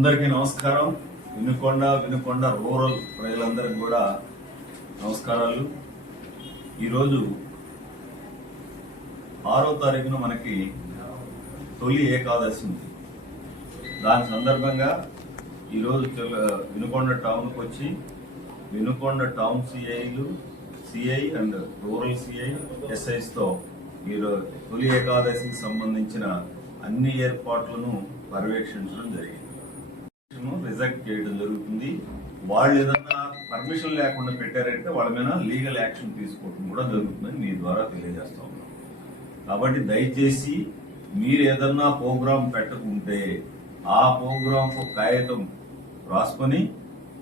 అందరికీ నమస్కారం. వినుకొండ వినుకొండ రూరల్ ప్రజలందరికీ కూడా నమస్కారాలు. ఈరోజు ఆరో తారీఖున మనకి తొలి ఏకాదశి ఉంది. దాని సందర్భంగా ఈరోజు వినుకొండ టౌన్కి వచ్చి వినుకొండ టౌన్ సిఐలు సిఐ అండ్ రూరల్ సిఐ ఎస్ఐస్తో ఈరోజు తొలి ఏకాదశికి సంబంధించిన అన్ని ఏర్పాట్లను పర్యవేక్షించడం జరిగింది. రిజెక్ట్ చేయడం జరుగుతుంది. వాళ్ళు ఏదన్నా పర్మిషన్ లేకుండా పెట్టారంటే వాళ్ళ మీద లీగల్ యాక్షన్ తీసుకోవడం కూడా జరుగుతుందని మీ ద్వారా తెలియజేస్తా ఉన్నాం. కాబట్టి దయచేసి మీరు ఏదన్నా ప్రోగ్రాం పెట్టకుంటే ఆ ప్రోగ్రాం కాగితం రాసుకొని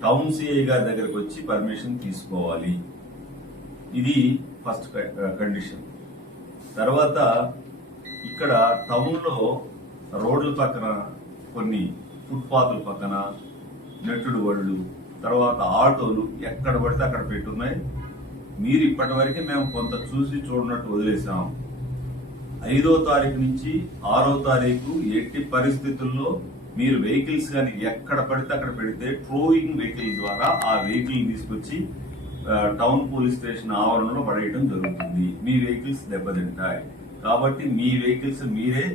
టౌన్ సిఐ గారి దగ్గరకు వచ్చి పర్మిషన్ తీసుకోవాలి. ఇది ఫస్ట్ కండిషన్. తర్వాత ఇక్కడ టౌన్లో రోడ్ల పక్కన కొన్ని ఫుట్పాత్ పక్కన నెట్టుడు వాళ్ళు తర్వాత ఆటోలు ఎక్కడ పడితే అక్కడ పెట్టున్నాయి. మీరు ఇప్పటివరకు మేము కొంత చూసి చూడనట్టు వదిలేసాం ఐదో తారీఖు నుంచి ఆరో తారీఖు ఎట్టి పరిస్థితుల్లో మీరు వెహికల్స్ కానీ ఎక్కడ పడితే అక్కడ పెడితే ట్రోయింగ్ వెహికల్ ద్వారా ఆ వెహికల్ తీసుకొచ్చి టౌన్ పోలీస్ స్టేషన్ ఆవరణలో పడేయడం జరుగుతుంది. మీ వెహికల్స్ దెబ్బతింటాయి. కాబట్టి మీ వెహికల్స్ మీరే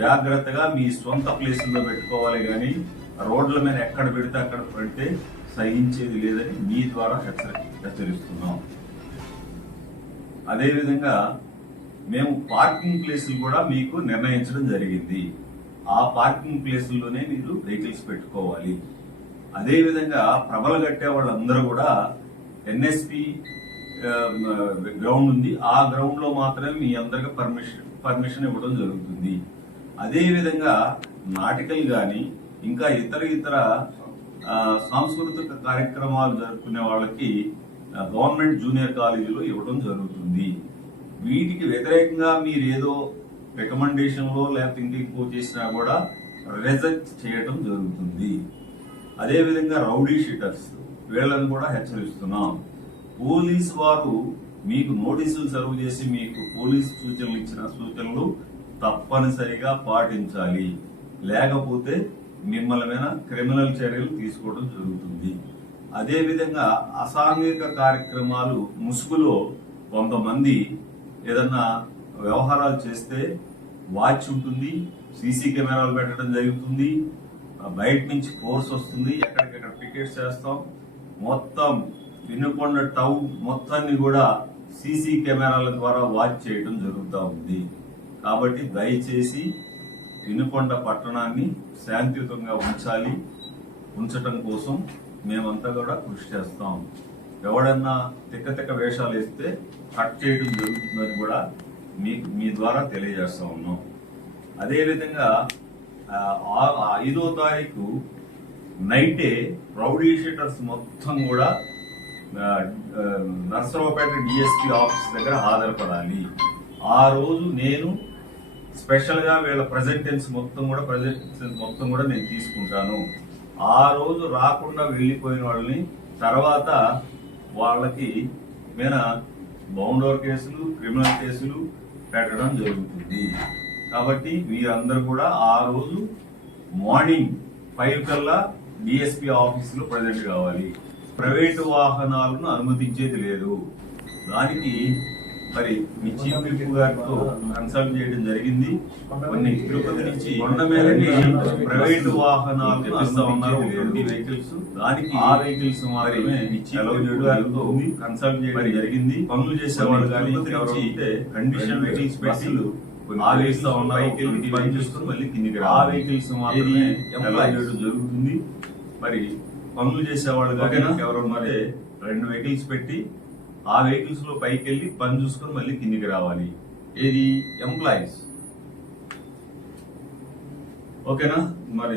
జాగ్రత్తగా మీ సొంత ప్లేసుల్లో పెట్టుకోవాలి కానీ రోడ్ల మీద ఎక్కడ పెడితే అక్కడ పెడితే సహించేది లేదని మీ ద్వారా హెచ్చరి హెచ్చరిస్తున్నాం. అదేవిధంగా మేము పార్కింగ్ ప్లేసులు కూడా మీకు నిర్ణయించడం జరిగింది. ఆ పార్కింగ్ ప్లేసుల్లోనే మీరు వెహికల్స్ పెట్టుకోవాలి. అదేవిధంగా ప్రభలు కట్టే వాళ్ళందరూ కూడా ఎన్ఎస్పి గ్రౌండ్ ఉంది. ఆ గ్రౌండ్లో మాత్రమే మీ అందరికి పర్మిషన్ పర్మిషన్ ఇవ్వడం జరుగుతుంది. అదేవిధంగా నాటికలు కానీ ఇంకా ఇతర ఇతర సాంస్కృతిక కార్యక్రమాలు జరుపుకునే వాళ్ళకి గవర్నమెంట్ జూనియర్ కాలేజీలో ఇవ్వడం జరుగుతుంది. వీటికి వ్యతిరేకంగా మీరు ఏదో లేకపోతే ఇంక ఇంకో చేసినా కూడా రిజెక్ట్ చేయటం జరుగుతుంది. అదేవిధంగా రౌడీ షీటర్స్ వీళ్ళని కూడా హెచ్చరిస్తున్నాం. పోలీస్ వారు మీకు నోటీసులు సర్వ్ చేసి మీకు పోలీస్ సూచనలు ఇచ్చిన సూచనలు తప్పనిసరిగా పాటించాలి. లేకపోతే మిమ్మల్ని మీద క్రిమినల్ చర్యలు తీసుకోవడం జరుగుతుంది. అదేవిధంగా అసాంఘిక కార్యక్రమాలు ముసుగులో కొంతమంది ఏదన్నా వ్యవహారాలు చేస్తే వాచ్ ఉంటుంది సీసీ కెమెరాలు పెట్టడం జరుగుతుంది బయట నుంచి ఫోర్స్ వస్తుంది ఎక్కడికెక్కడ పికెట్స్ చేస్తాం. మొత్తం వినుకొండ టౌన్ మొత్తాన్ని కూడా సీసీ కెమెరాల ద్వారా వాచ్ చేయడం జరుగుతూ ఉంది. కాబట్టి దయచేసి వినుకొండ పట్టణాన్ని శాంతియుతంగా ఉంచాలి. ఉంచటం కోసం మేమంతా కూడా కృషి చేస్తాం. ఎవడన్నా తిక్క తిక్క వేషాలు వేస్తే కట్ చేయడం జరుగుతుందని కూడా మీ మీ ద్వారా తెలియజేస్తా ఉన్నాం. అదేవిధంగా ఆ, ఐదో తారీఖు నైటే రౌడీ షీటర్స్ మొత్తం కూడా నర్సరావుపేట డిఎస్పీ ఆఫీస్ దగ్గర హాజరుపడాలి. ఆ రోజు నేను స్పెషల్గా వీళ్ళ ప్రజెంటెన్స్ మొత్తం కూడా ప్రజెంటెన్స్ మొత్తం కూడా నేను తీసుకుంటాను. ఆ రోజు రాకుండా వెళ్ళిపోయిన వాళ్ళని తర్వాత వాళ్ళకి మీద బౌండోర్ కేసులు క్రిమినల్ కేసులు పెట్టడం జరుగుతుంది. కాబట్టి మీరందరూ కూడా ఆ రోజు మార్నింగ్ ఫైవ్ కల్లా డిఎస్పీ ఆఫీసులో ప్రజెంట్ కావాలి. ప్రైవేటు వాహనాలను అనుమతించేది లేదు. దానికి మరి మీ చీఫ్ విప్ గారితో కన్సల్ట్ చేయడం జరిగింది. కొన్ని తిరుపతి నుంచి కొండ మీదకి ప్రైవేటు వాహనాలను ఇస్తా ఉన్నారు. ట్వంటీ వెహికల్స్ దానికి ఆ వెహికల్స్ మాత్రమే అలౌ చేయడం ఉంది కన్సల్ట్ చేయడం జరిగింది. పనులు చేసేవాళ్ళు కానీ ఎవరు కండిషన్ వెహికల్స్ పెట్టి ఆ వెహికల్స్ ఉన్నాయి పని చేసుకుని మళ్ళీ కిందికి. ఆ వెహికల్స్ మాత్రమే చేయడం జరుగుతుంది. మరి పనులు చేసేవాళ్ళు కానీ ఎవరు ఉన్నారే రెండు వెహికల్స్ పెట్టి ఆ వెహికల్స్లో పైకి వెళ్ళి పని చూసుకొని మళ్ళీ కిందికి రావాలి. ఏది? ఎంప్లాయీస్ ఓకేనా? మరి